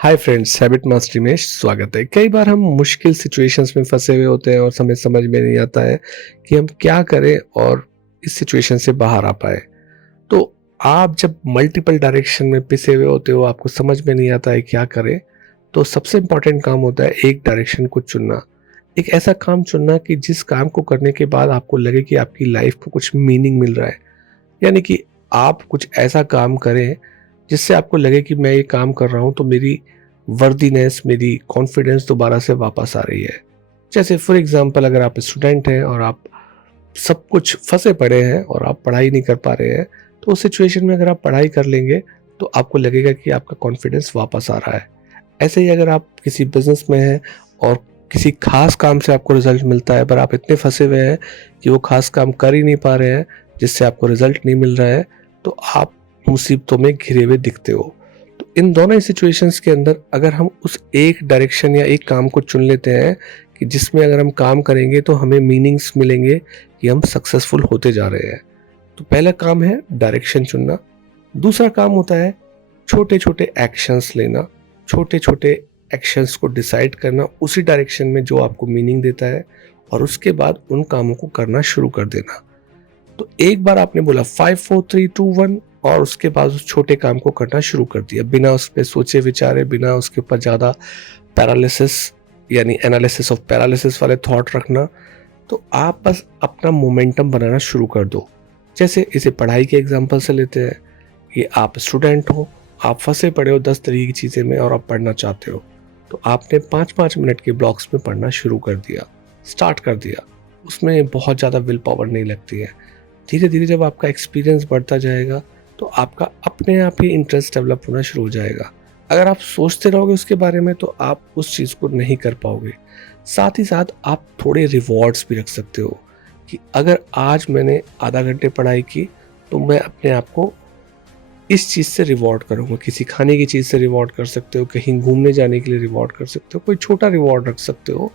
Hi friends, habit mastery में स्वागत है। कई बार हम मुश्किल सिचुएशंस में फंसे हुए होते हैं और हमें समझ में नहीं आता है कि हम क्या करें और इस सिचुएशन से बाहर आ पाए। तो आप जब मल्टीपल डायरेक्शन में पिसे हुए होते हो, आपको समझ में नहीं आता है क्या करें, तो सबसे इम्पोर्टेंट काम होता है एक डायरेक्शन को चुनना। एक ऐसा काम चुनना कि जिस काम को करने के बाद आपको लगे कि आपकी लाइफ को कुछ मीनिंग मिल रहा है। यानी कि आप कुछ ऐसा काम करें जिससे आपको लगे कि मैं ये काम कर रहा हूँ तो मेरी वर्दीनेस, मेरी कॉन्फिडेंस दोबारा से वापस आ रही है। जैसे फॉर एग्जांपल, अगर आप स्टूडेंट हैं और आप सब कुछ फंसे पड़े हैं और आप पढ़ाई नहीं कर पा रहे हैं, तो उस सिचुएशन में अगर आप पढ़ाई कर लेंगे तो आपको लगेगा कि आपका कॉन्फिडेंस वापस आ रहा है। ऐसे ही अगर आप किसी बिजनेस में हैं और किसी खास काम से आपको रिजल्ट मिलता है, पर आप इतने फंसे हुए हैं कि वो खास काम कर ही नहीं पा रहे हैं, जिससे आपको रिजल्ट नहीं मिल रहा है, तो आप मुसीबतों में घिरे हुए दिखते हो। तो इन दोनों ही सिचुएशंस के अंदर अगर हम उस एक डायरेक्शन या एक काम को चुन लेते हैं कि जिसमें अगर हम काम करेंगे तो हमें मीनिंग्स मिलेंगे कि हम सक्सेसफुल होते जा रहे हैं। तो पहला काम है डायरेक्शन चुनना। दूसरा काम होता है छोटे छोटे एक्शंस लेना। छोटे छोटे एक्शंस को डिसाइड करना उसी डायरेक्शन में जो आपको मीनिंग देता है, और उसके बाद उन कामों को करना शुरू कर देना। तो एक बार आपने बोला 5 4 3 2 1 और उसके बाद उस छोटे काम को करना शुरू कर दिया बिना उस पर सोचे विचारे, बिना उसके ऊपर ज़्यादा पैरालिसिस यानी एनालिसिस ऑफ पैरालिसिस वाले थॉट रखना। तो आप बस अपना मोमेंटम बनाना शुरू कर दो। जैसे इसे पढ़ाई के एग्जांपल से लेते हैं कि आप स्टूडेंट हो, आप फंसे पड़े हो 10 तरह की चीज़ें में और आप पढ़ना चाहते हो, तो आपने 5-5 मिनट के ब्लॉक्स में पढ़ना शुरू कर दिया, स्टार्ट कर दिया। उसमें बहुत ज़्यादा विल पावर नहीं लगती है। धीरे धीरे जब आपका एक्सपीरियंस बढ़ता जाएगा तो आपका अपने आप ही इंटरेस्ट डेवलप होना शुरू हो जाएगा। अगर आप सोचते रहोगे उसके बारे में तो आप उस चीज़ को नहीं कर पाओगे। साथ ही साथ आप थोड़े रिवॉर्ड्स भी रख सकते हो कि अगर आज मैंने आधा घंटे पढ़ाई की तो मैं अपने आप को इस चीज़ से रिवॉर्ड करूँगा। किसी खाने की चीज़ से रिवॉर्ड कर सकते हो, कहीं घूमने जाने के लिए रिवॉर्ड कर सकते हो, कोई छोटा रिवॉर्ड रख सकते हो,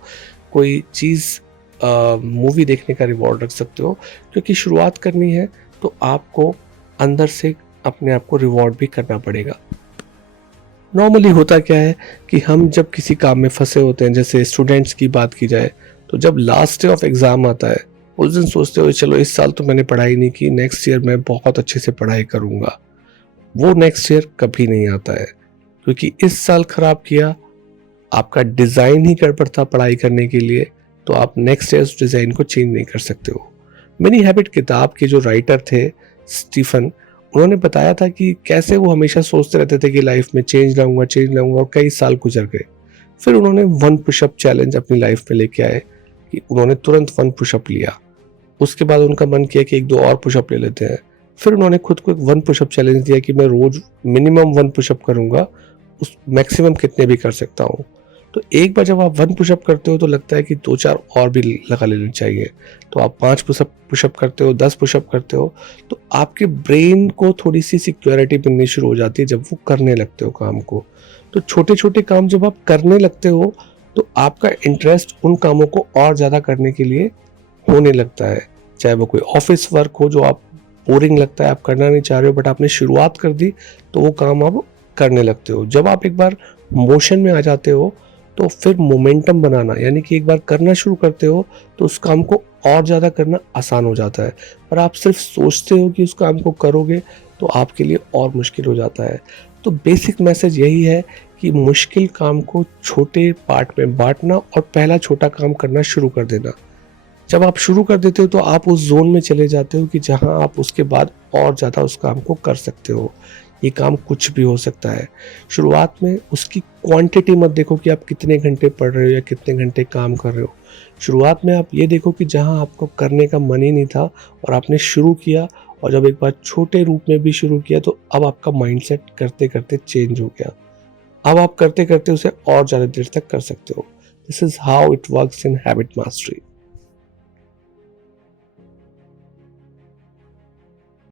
कोई चीज़ मूवी देखने का रिवॉर्ड रख सकते हो। क्योंकि शुरुआत करनी है तो आपको अंदर से अपने आप को रिवॉर्ड भी करना पड़ेगा। नॉर्मली होता क्या है कि हम जब किसी काम में फंसे होते हैं, जैसे स्टूडेंट्स की बात की जाए, तो जब लास्ट डे ऑफ एग्ज़ाम आता है उस दिन सोचते हो चलो इस साल तो मैंने पढ़ाई नहीं की, नेक्स्ट ईयर मैं बहुत अच्छे से पढ़ाई करूँगा। वो नेक्स्ट ईयर कभी नहीं आता है, क्योंकि इस साल ख़राब किया, आपका डिज़ाइन ही गड़बड़ था पढ़ाई करने के लिए, तो आप नेक्स्ट ईयर उस डिज़ाइन को चेंज नहीं कर सकते हो। मनी हैबिट किताब के जो राइटर थे स्टीफन, उन्होंने बताया था कि कैसे वो हमेशा सोचते रहते थे कि लाइफ में चेंज लाऊंगा, और कई साल गुजर गए। फिर उन्होंने 1 पुशअप चैलेंज अपनी लाइफ में लेके आए कि उन्होंने तुरंत 1 पुशअप लिया। उसके बाद उनका मन किया कि 1-2 और पुशअप ले लेते हैं। फिर उन्होंने खुद को एक 1 पुशअप चैलेंज दिया कि मैं रोज मिनिमम 1 पुशअप करूंगा, उस मैक्सिमम कितने भी कर सकता हूँ। तो एक बार जब आप 1 पुशअप करते हो तो लगता है कि 2-4 और भी लगा लेने चाहिए। तो आप 5 पुशअप करते हो, 10 पुशअप करते हो, तो आपके ब्रेन को थोड़ी सी सिक्योरिटी मिलनी शुरू हो जाती है जब वो करने लगते हो काम को। तो छोटे छोटे काम जब आप करने लगते हो तो आपका इंटरेस्ट उन कामों को और ज़्यादा करने के लिए होने लगता है। चाहे वो कोई ऑफिस वर्क हो जो आप बोरिंग लगता है, आप करना नहीं चाह रहे हो, बट आपने शुरुआत कर दी तो वो काम आप करने लगते हो। जब आप एक बार मोशन में आ जाते हो तो फिर मोमेंटम बनाना, यानी कि एक बार करना शुरू करते हो तो उस काम को और ज़्यादा करना आसान हो जाता है। पर आप सिर्फ सोचते हो कि उस काम को करोगे तो आपके लिए और मुश्किल हो जाता है। तो बेसिक मैसेज यही है कि मुश्किल काम को छोटे पार्ट में बांटना और पहला छोटा काम करना शुरू कर देना। जब आप शुरू कर देते हो तो आप उस जोन में चले जाते हो कि जहां आप उसके बाद और ज़्यादा उस काम को कर सकते हो। ये काम कुछ भी हो सकता है। शुरुआत में उसकी क्वांटिटी मत देखो कि आप कितने घंटे पढ़ रहे हो या कितने घंटे काम कर रहे हो। शुरुआत में आप ये देखो कि जहां आपको करने का मन ही नहीं था और आपने शुरू किया, और जब एक बार छोटे रूप में भी शुरू किया तो अब आपका माइंडसेट करते करते चेंज हो गया। अब आप करते करते उसे और ज़्यादा देर तक कर सकते हो। This is how it works in habit mastery.